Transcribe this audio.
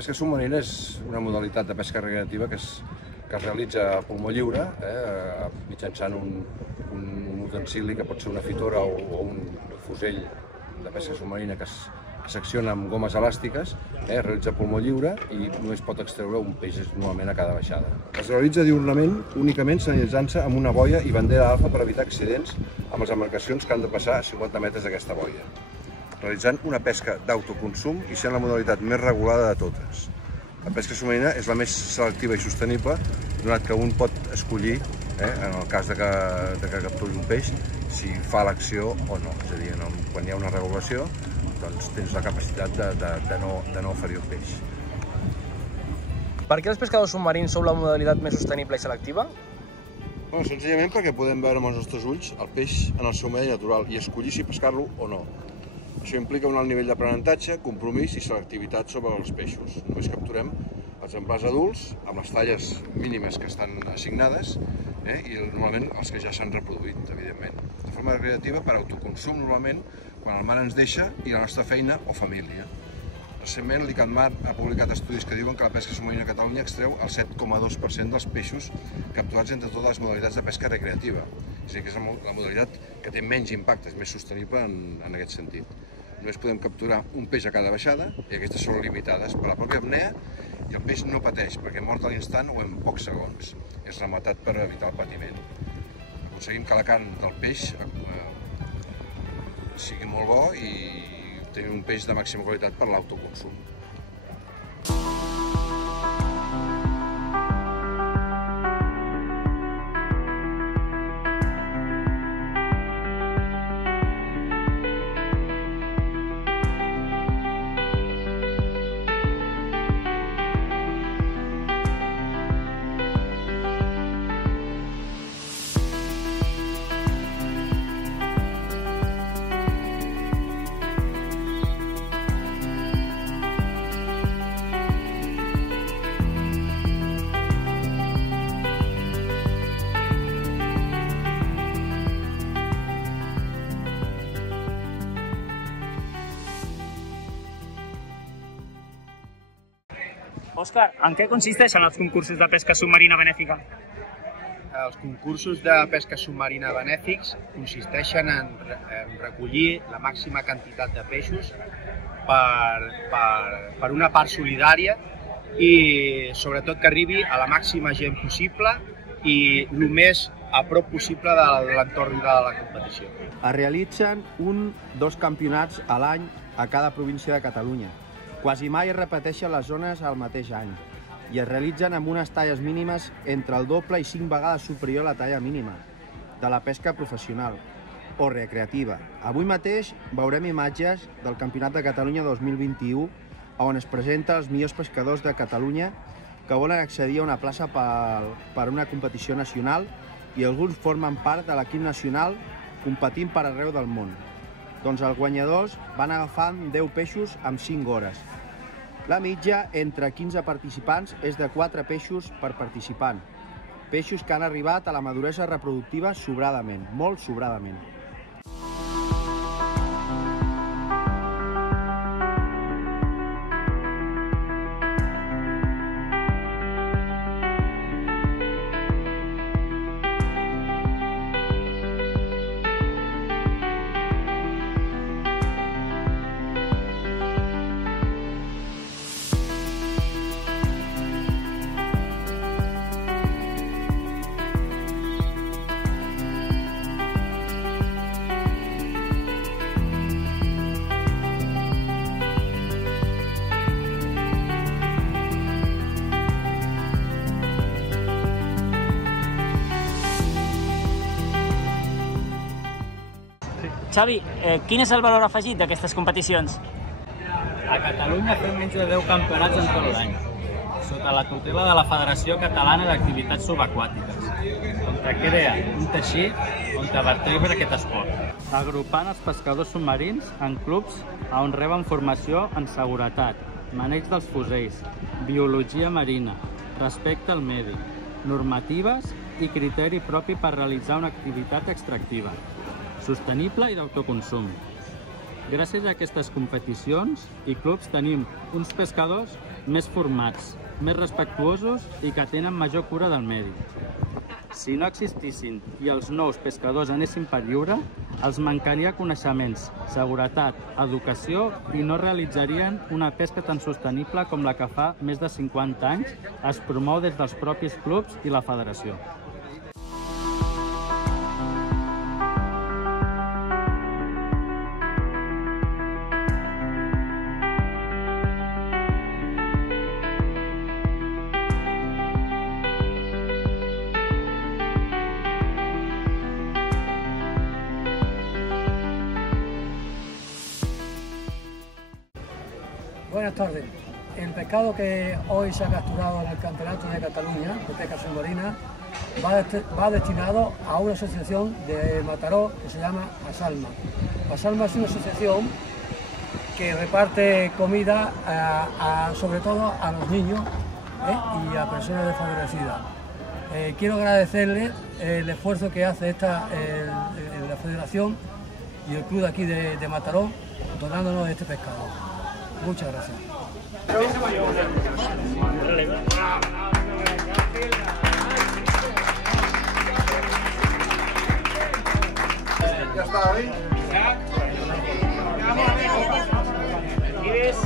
pesca submarina és una modalitat de pesca recreativa que es realitza a pulmó lliure, mitjançant un utensili que pot ser una fitora o un fusell de pesca submarina que s'acciona amb gomes elàstiques, es realitza a pulmó lliure i només pot extreure un peix normalment a cada baixada. Es realitza diurnament únicament senyalitzant-se amb una boia i bandera alfa per evitar accidents amb les embarcacions que han de passar a 50 metres d'aquesta boia, realitzant una pesca d'autoconsum i sent la modalitat més regulada de totes. La pesca submarina és la més selectiva i sostenible, donat que un pot escollir, en el cas que capturi un peix, si fa l'acció o no. És a dir, quan hi ha una regulació, doncs tens la capacitat de no ferir el peix. Per què els pescadors submarins sou la modalitat més sostenible i selectiva? Senzillament perquè podem veure amb els nostres ulls el peix en el seu medi natural i escollir si pescar-lo o no. Això implica un alt nivell d'aprenentatge, compromís i selectivitat sobre els peixos. Només capturem exemplars adults amb les talles mínimes que estan assignades i normalment els que ja s'han reproduït, evidentment. De forma recreativa, per autoconsum, normalment, quan el mar ens deixa i la nostra feina o família. Recentment, l'ICATMAR ha publicat estudis que diuen que la pesca submarina a Catalunya extreu el 7,2% dels peixos capturats entre totes les modalitats de pesca recreativa. És a dir, que és la modalitat que té menys impacte, és més sostenible en aquest sentit. Només podem capturar un peix a cada baixada i aquestes són limitades per la pròpia apnea i el peix no pateix perquè mort a l'instant o en pocs segons. És rematat per evitar el patiment. Aconseguim que la carn del peix sigui molt bo i tenir un peix de màxima qualitat per l'autoconsum. Òscar, en què consisteixen els concursos de pesca submarina benèfica? Els concursos de pesca submarina benèfics consisteixen en recollir la màxima quantitat de peixos per una part solidària i sobretot que arribi a la màxima gent possible i el més a prop possible de l'entorn de la competició. Es realitzen 2 campionats a l'any a cada província de Catalunya. Quasi mai es repeteixen les zones al mateix any i es realitzen amb unes talles mínimes entre el doble i 5 vegades superior a la talla mínima de la pesca professional o recreativa. Avui mateix veurem imatges del Campionat de Catalunya 2021 on es presenten els millors pescadors de Catalunya que volen accedir a una plaça per una competició nacional i alguns formen part de l'equip nacional competint per arreu del món. Doncs els guanyadors van agafant 10 peixos en 5 hores. La mitja entre 15 participants és de 4 peixos per participant. Peixos que han arribat a la maduresa reproductiva sobradament, molt sobradament. Xavi, quin és el valor afegit d'aquestes competicions? A Catalunya fem menys de 10 campionats en tot l'any, sota la tutela de la Federació Catalana d'Activitats Subaquàtiques, on crea un teixit on vertebra aquest esport. Agrupant els pescadors submarins en clubs on reben formació en seguretat, maneig dels fusells, biologia marina, respecte al medi, normatives i criteri propi per realitzar una activitat extractiva, sostenible i d'autoconsum. Gràcies a aquestes competicions i clubs tenim uns pescadors més formats, més respectuosos i que tenen major cura del medi. Si no existissin i els nous pescadors anessin per lliure, els mancaria coneixements, seguretat, educació i no realitzarien una pesca tan sostenible com la que fa més de 50 anys es promou des dels propis clubs i la federació. Buenas tardes. El pescado que hoy se ha capturado en el Campeonato de Cataluña de pesca submarina va destinado a una asociación de Mataró que se llama Asalma. Asalma es una asociación que reparte comida sobre todo a los niños y a personas desfavorecidas. Quiero agradecerle el esfuerzo que hace la Federación y el club de aquí de Mataró donándonos este pescado. Muchas gracias. Ya está, ¿eh? ¿Quieres?